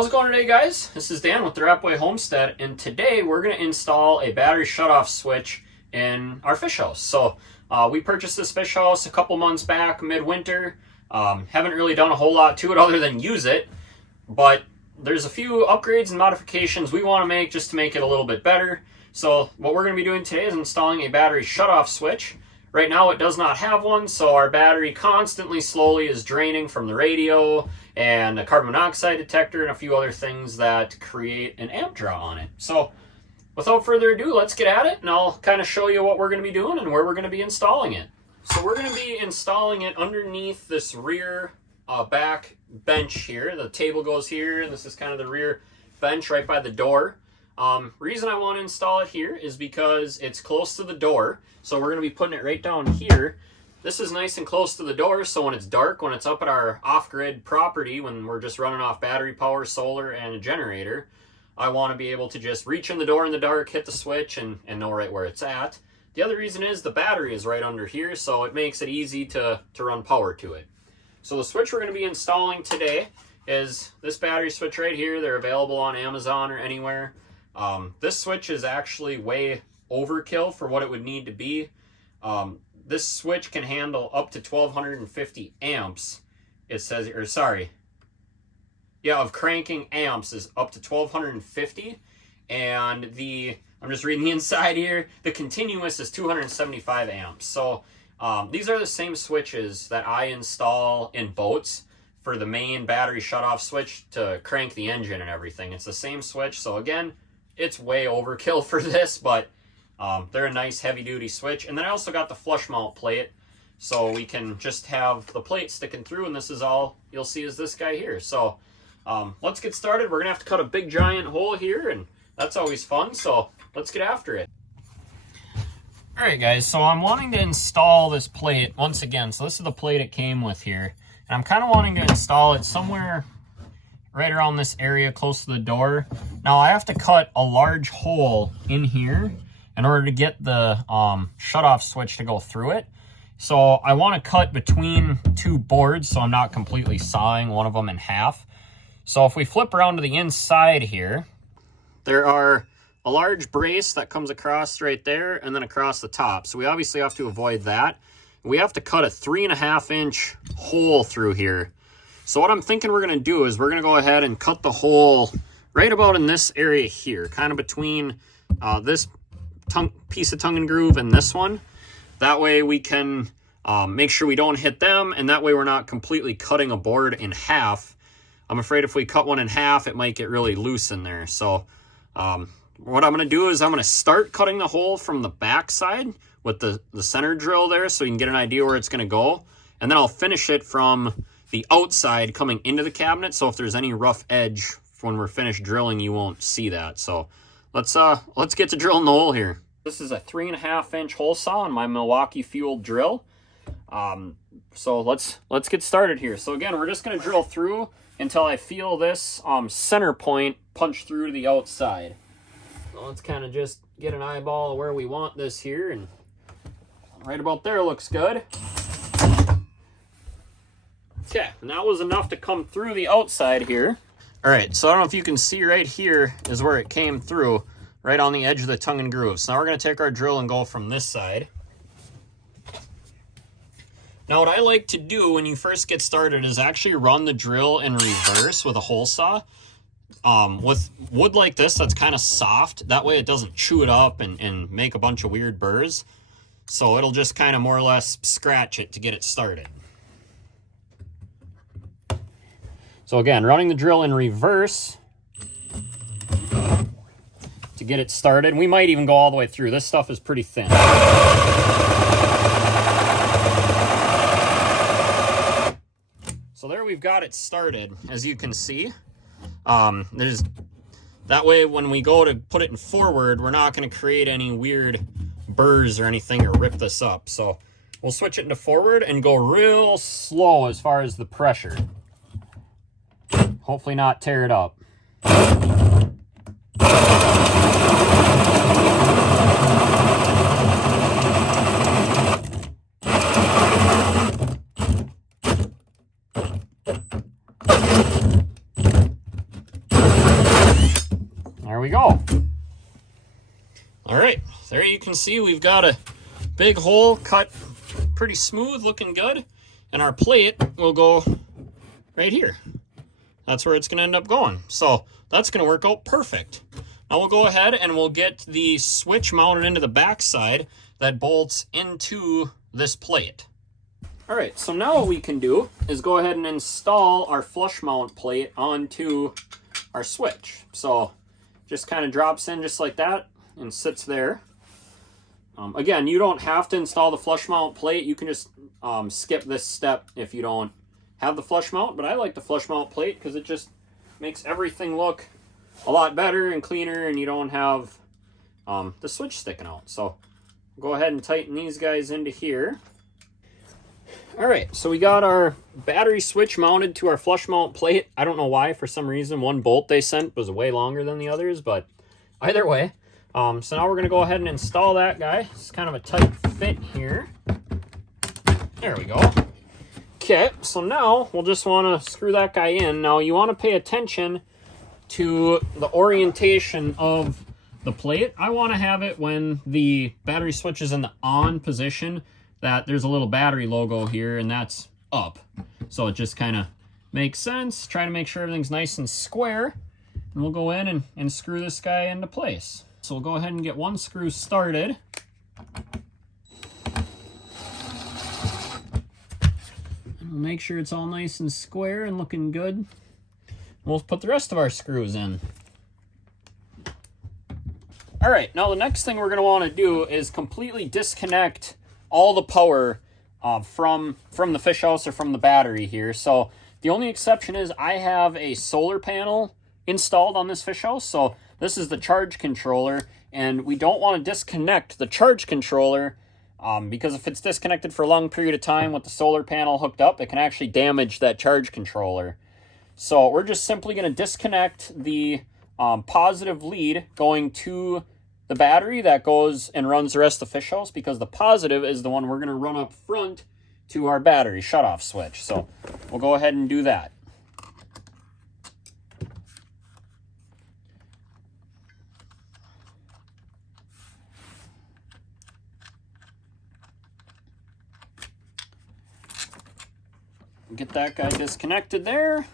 How's it going today, guys? This is Dan with the Rapway Homestead, and today we're going to install a battery shutoff switch in our fish house. So we purchased this fish house a couple months back, midwinter. Haven't really done a whole lot to it other than use it, but there's a few upgrades and modifications we want to make just to make it a little bit better. So what we're going to be doing today is installing a battery shutoff switch. Right now it does not have one, so our battery constantly slowly is draining from the radio and a carbon monoxide detector and a few other things that create an amp draw on it. So without further ado, let's get at it and I'll kind of show you what we're going to be doing and where we're going to be installing it. So we're going to be installing it underneath this rear back bench here. The table goes here and this is kind of the rear bench right by the door. Reason I want to install it here is because it's close to the door. So we're going to be putting it right down here. This is nice and close to the door, so when it's dark, when it's up at our off-grid property, when we're just running off battery power, solar, and a generator, I want to be able to just reach in the door in the dark, hit the switch, and know right where it's at. The other reason is the battery is right under here, so it makes it easy to run power to it. So the switch we're going to be installing today is this battery switch right here. They're available on Amazon or anywhere. This switch is actually way overkill for what it would need to be. This switch can handle up to 1250 amps. It says, or sorry, yeah, of cranking amps is up to 1250, and I'm just reading the inside here, the continuous is 275 amps. So these are the same switches that I install in boats for the main battery shutoff switch to crank the engine and everything. It's the same switch, so again, it's way overkill for this, but they're a nice heavy-duty switch. And then I also got the flush mount plate, so we can just have the plate sticking through, and this is all you'll see is this guy here. So let's get started. We're going to have to cut a big giant hole here, and that's always fun, so let's get after it. Alright guys, so I'm wanting to install this plate once again. So this is the plate it came with here, and I'm kind of wanting to install it somewhere right around this area close to the door. Now I have to cut a large hole in here in order to get the shutoff switch to go through it. So I want to cut between two boards so I'm not completely sawing one of them in half. So if we flip around to the inside here, there are a large brace that comes across right there and then across the top. So we obviously have to avoid that. We have to cut a 3.5 inch hole through here. So what I'm thinking we're going to do is we're going to go ahead and cut the hole right about in this area here, kind of between this piece of tongue and groove and this one. That way we can make sure we don't hit them, and that way we're not completely cutting a board in half. I'm afraid if we cut one in half, it might get really loose in there. So what I'm going to do is I'm going to start cutting the hole from the back side with the center drill there so you can get an idea where it's going to go. And then I'll finish it from the outside coming into the cabinet, so if there's any rough edge when we're finished drilling, you won't see that. So let's get to drilling the hole here. This is a 3.5 inch hole saw on my Milwaukee fueled drill. So let's get started here. So again, we're just going to drill through until I feel this center point punch through to the outside. So let's kind of just get an eyeball where we want this here, and right about there looks good. Okay, and that was enough to come through the outside here. All right, so I don't know if you can see right here is where it came through, right on the edge of the tongue and groove. So now we're going to take our drill and go from this side. Now what I like to do when you first get started is actually run the drill in reverse with a hole saw. With wood like this that's kind of soft, that way it doesn't chew it up and make a bunch of weird burrs. So it'll just kind of more or less scratch it to get it started. So again, running the drill in reverse to get it started. We might even go all the way through. This stuff is pretty thin. So there we've got it started, as you can see. That way when we go to put it in forward, we're not going to create any weird burrs or anything or rip this up. So we'll switch it into forward and go real slow as far as the pressure. Hopefully not tear it up. All right, there you can see we've got a big hole cut pretty smooth, looking good. And our plate will go right here. That's where it's going to end up going. So that's going to work out perfect. Now we'll go ahead and we'll get the switch mounted into the back side that bolts into this plate. All right, so now what we can do is go ahead and install our flush mount plate onto our switch. So just kind of drops in just like that and sits there. Again, you don't have to install the flush mount plate. You can just skip this step if you don't have the flush mount, but I like the flush mount plate because it just makes everything look a lot better and cleaner, and you don't have the switch sticking out. So go ahead and tighten these guys into here. All right, so we got our battery switch mounted to our flush mount plate. I don't know why, for some reason, one bolt they sent was way longer than the others, but either way. So now we're going to go ahead and install that guy. It's kind of a tight fit here. There we go. Okay, so now we'll just want to screw that guy in. Now you want to pay attention to the orientation of the plate. I want to have it when the battery switch is in the on position, that there's a little battery logo here, and that's up. So it just kind of makes sense. Try to make sure everything's nice and square. And we'll go in and screw this guy into place. So we'll go ahead and get one screw started. And we'll make sure it's all nice and square and looking good. We'll put the rest of our screws in. All right, now the next thing we're going to want to do is completely disconnect all the power from the fish house or from the battery here. So the only exception is I have a solar panel installed on this fish house. So this is the charge controller, and we don't want to disconnect the charge controller because if it's disconnected for a long period of time with the solar panel hooked up, it can actually damage that charge controller. So we're just simply going to disconnect the positive lead going to the battery that goes and runs the rest of the fish house, because the positive is the one we're going to run up front to our battery shutoff switch. So we'll go ahead and do that. Get that guy disconnected there. And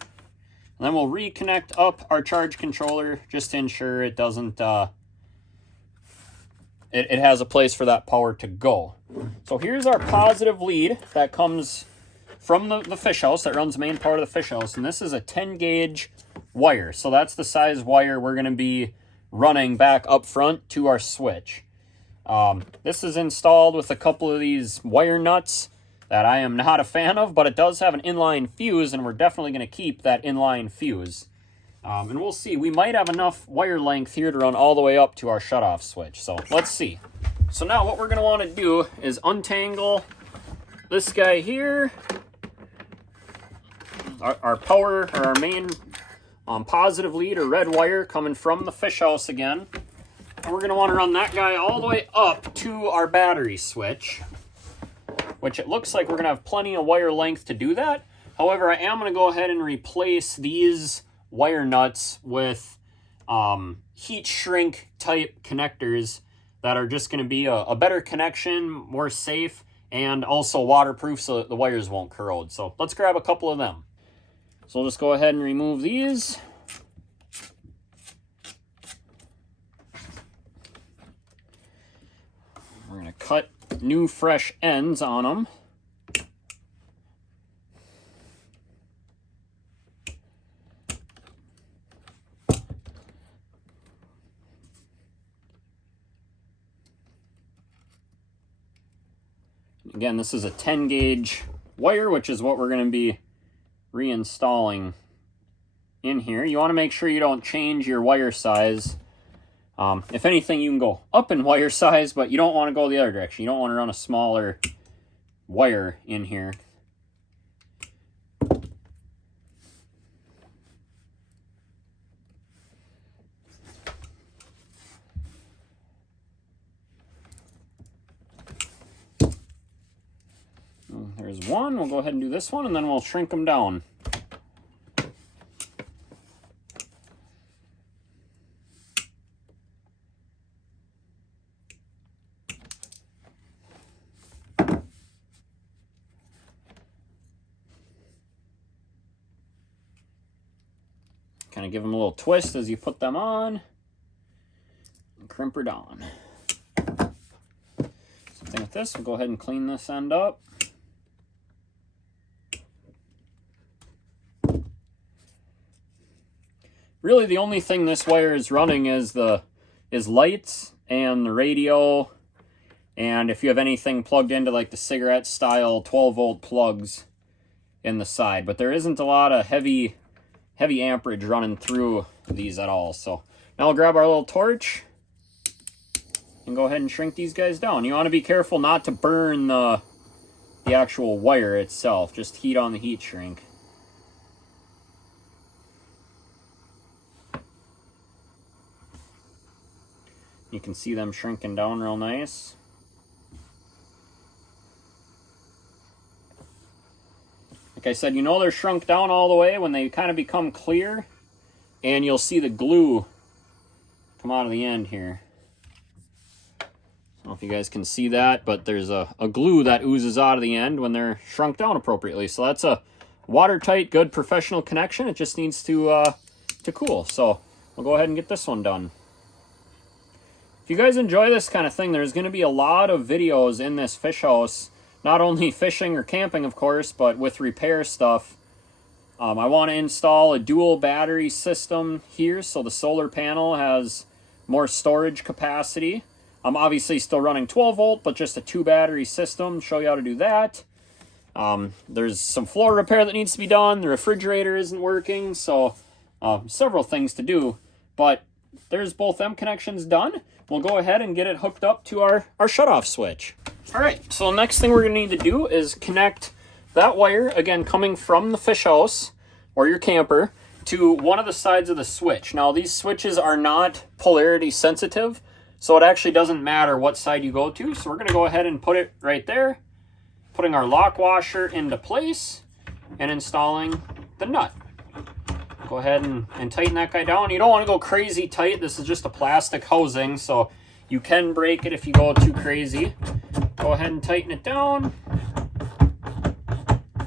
then we'll reconnect up our charge controller just to ensure it doesn't, it has a place for that power to go. So here's our positive lead that comes from the fish house, that runs the main part of the fish house. And this is a 10 gauge wire. So that's the size wire we're going to be running back up front to our switch. This is installed with a couple of these wire nuts that I am not a fan of, but it does have an inline fuse, and we're definitely going to keep that inline fuse. And we'll see. We might have enough wire length here to run all the way up to our shutoff switch. So let's see. So now what we're going to want to do is untangle this guy here. Our power, or our main positive lead or red wire coming from the fish house again. And we're going to want to run that guy all the way up to our battery switch, which it looks like we're going to have plenty of wire length to do that. However, I am going to go ahead and replace these wire nuts with heat shrink type connectors that are just going to be a better connection, more safe, and also waterproof so that the wires won't corrode. So let's grab a couple of them. So we'll just go ahead and remove these. We're going to cut new fresh ends on them. Again, this is a 10 gauge wire, which is what we're going to be reinstalling in here. You want to make sure you don't change your wire size. If anything, you can go up in wire size, but you don't want to go the other direction. You don't want to run a smaller wire in here. There's one. We'll go ahead and do this one, and then we'll shrink them down. Kind of give them a little twist as you put them on. And crimp her down. Same thing with this. We'll go ahead and clean this end up. Really, the only thing this wire is running is lights and the radio, and if you have anything plugged into like the cigarette style 12-volt plugs in the side. But there isn't a lot of heavy amperage running through these at all. So now we'll grab our little torch and go ahead and shrink these guys down. You want to be careful not to burn the actual wire itself. Just heat on the heat shrink. You can see them shrinking down real nice. Like I said, you know they're shrunk down all the way when they kind of become clear, and you'll see the glue come out of the end here. I don't know if you guys can see that, but there's a glue that oozes out of the end when they're shrunk down appropriately. So that's a watertight, good professional connection. It just needs to cool. So we'll go ahead and get this one done. If you guys enjoy this kind of thing, there's going to be a lot of videos in this fish house, not only fishing or camping, of course, but with repair stuff. I want to install a dual battery system here, so the solar panel has more storage capacity. I'm obviously still running 12 volt, but just a 2 battery system. Show you how to do that. There's some floor repair that needs to be done. The refrigerator isn't working, so several things to do. But there's both them connections done. We'll go ahead and get it hooked up to our shutoff switch. All right, so the next thing we're gonna need to do is connect that wire, again, coming from the fish house or your camper, to one of the sides of the switch. Now, these switches are not polarity sensitive, so it actually doesn't matter what side you go to. So we're gonna go ahead and put it right there, putting our lock washer into place and installing the nut. Go ahead and tighten that guy down. You don't want to go crazy tight. This is just a plastic housing, so you can break it if you go too crazy. Go ahead and tighten it down.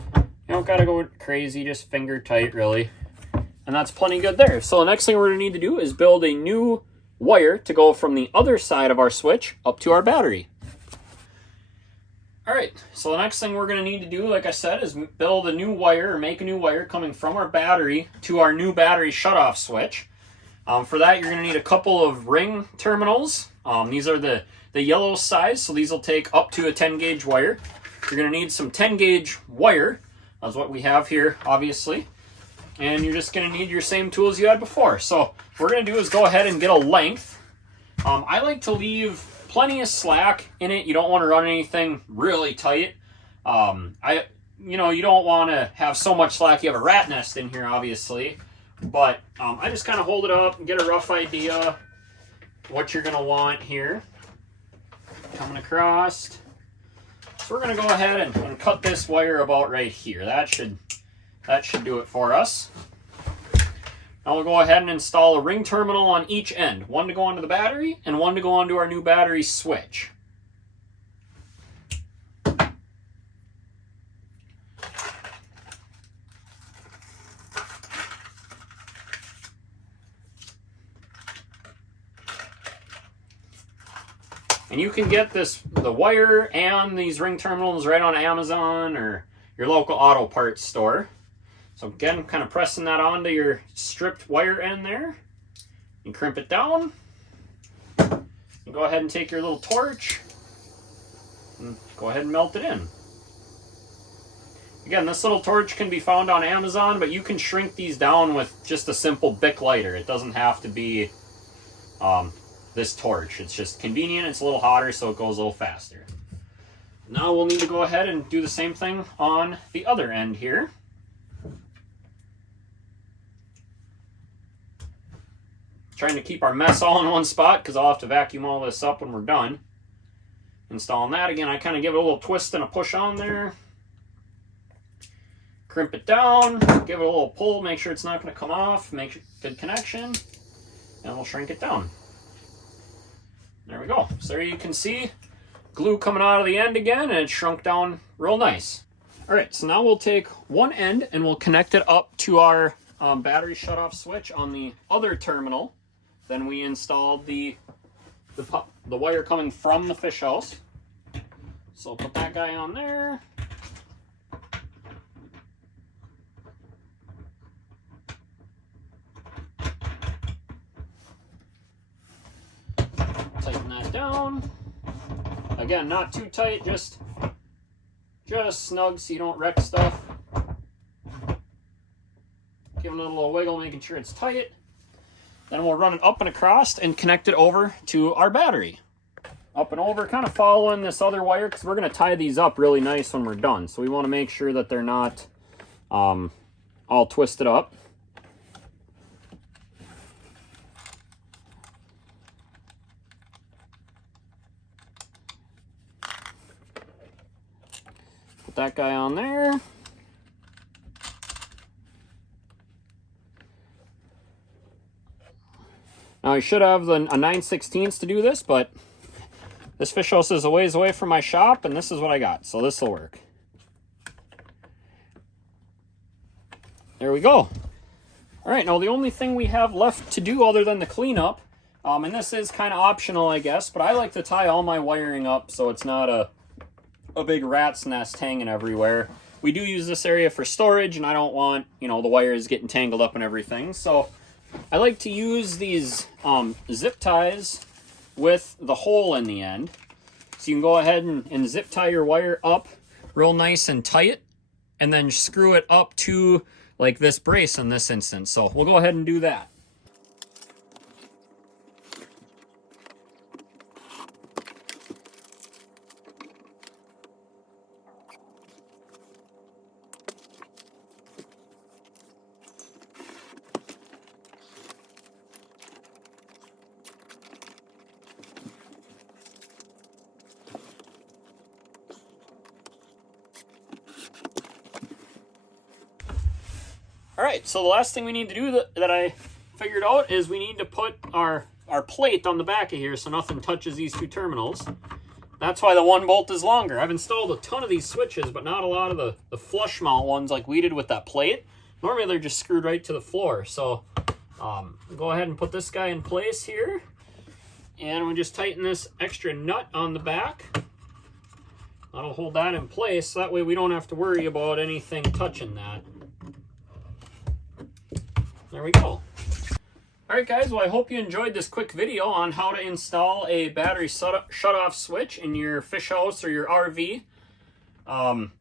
You don't got to go crazy, just finger tight, really. And that's plenty good there. So the next thing we're going to need to do is build a new wire to go from the other side of our switch up to our battery. All right, so the next thing we're going to need to do, like I said, is build a new wire, or make a new wire coming from our battery to our new battery shutoff switch. For that, you're going to need a couple of ring terminals. These are the yellow size, so these will take up to a 10 gauge wire. You're going to need some 10 gauge wire, that's what we have here, obviously. And you're just going to need your same tools you had before. So what we're going to do is go ahead and get a length. I like to leave plenty of slack in it. You don't want to run anything really tight. You don't want to have so much slack you have a rat nest in here, obviously. But I just kind of hold it up and get a rough idea what you're going to want here. Coming across. So we're going to go ahead and cut this wire about right here. That should do it for us. Now we'll go ahead and install a ring terminal on each end. One to go onto the battery and one to go onto our new battery switch. And you can get the wire and these ring terminals right on Amazon or your local auto parts store. So again, kind of pressing that onto your stripped wire end there. You crimp it down. You go ahead and take your little torch and go ahead and melt it in. Again, this little torch can be found on Amazon, but you can shrink these down with just a simple Bic lighter. It doesn't have to be this torch. It's just convenient. It's a little hotter, so it goes a little faster. Now we'll need to go ahead and do the same thing on the other end here. Trying to keep our mess all in one spot because I'll have to vacuum all this up when we're done installing that. Again, I kind of give it a little twist and a push on there. Crimp it down, give it a little pull, make sure it's not going to come off, make sure good connection, and we'll shrink it down. There we go. So there you can see glue coming out of the end again, and it shrunk down real nice. All right, so now we'll take one end and we'll connect it up to our battery shutoff switch on the other terminal. Then we installed the wire coming from the fish house. So put that guy on there. Tighten that down. Again, not too tight, just snug so you don't wreck stuff. Give it a little wiggle, making sure it's tight. Then we'll run it up and across and connect it over to our battery. Up and over, kind of following this other wire, because we're going to tie these up really nice when we're done. So we want to make sure that they're not all twisted up. Put that guy on there. Now I should have a 9/16 to do this, but this fish house is a ways away from my shop, and this is what I got, so this will work. There we go. All right, now the only thing we have left to do other than the cleanup, and this is kind of optional, I guess, but I like to tie all my wiring up so it's not a big rat's nest hanging everywhere. We do use this area for storage, and I don't want, the wires getting tangled up and everything, so I like to use these zip ties with the hole in the end. So you can go ahead and zip tie your wire up real nice and tight, and then screw it up to like this brace in this instance. So we'll go ahead and do that. All right, so the last thing we need to do that I figured out is we need to put our plate on the back of here so nothing touches these two terminals. That's why the one bolt is longer. I've installed a ton of these switches, but not a lot of the flush mount ones like we did with that plate. Normally they're just screwed right to the floor. So go ahead and put this guy in place here. And we just tighten this extra nut on the back. That'll hold that in place. So that way we don't have to worry about anything touching that. There we go. Alright guys, well I hope you enjoyed this quick video on how to install a battery shut-off switch in your fish house or your RV.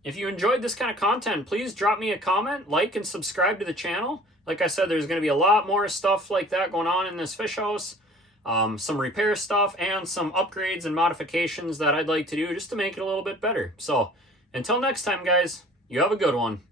If you enjoyed this kind of content, please drop me a comment, like, and subscribe to the channel. Like I said, there's going to be a lot more stuff like that going on in this fish house. Some repair stuff and some upgrades and modifications that I'd like to do just to make it a little bit better. So, until next time guys, you have a good one.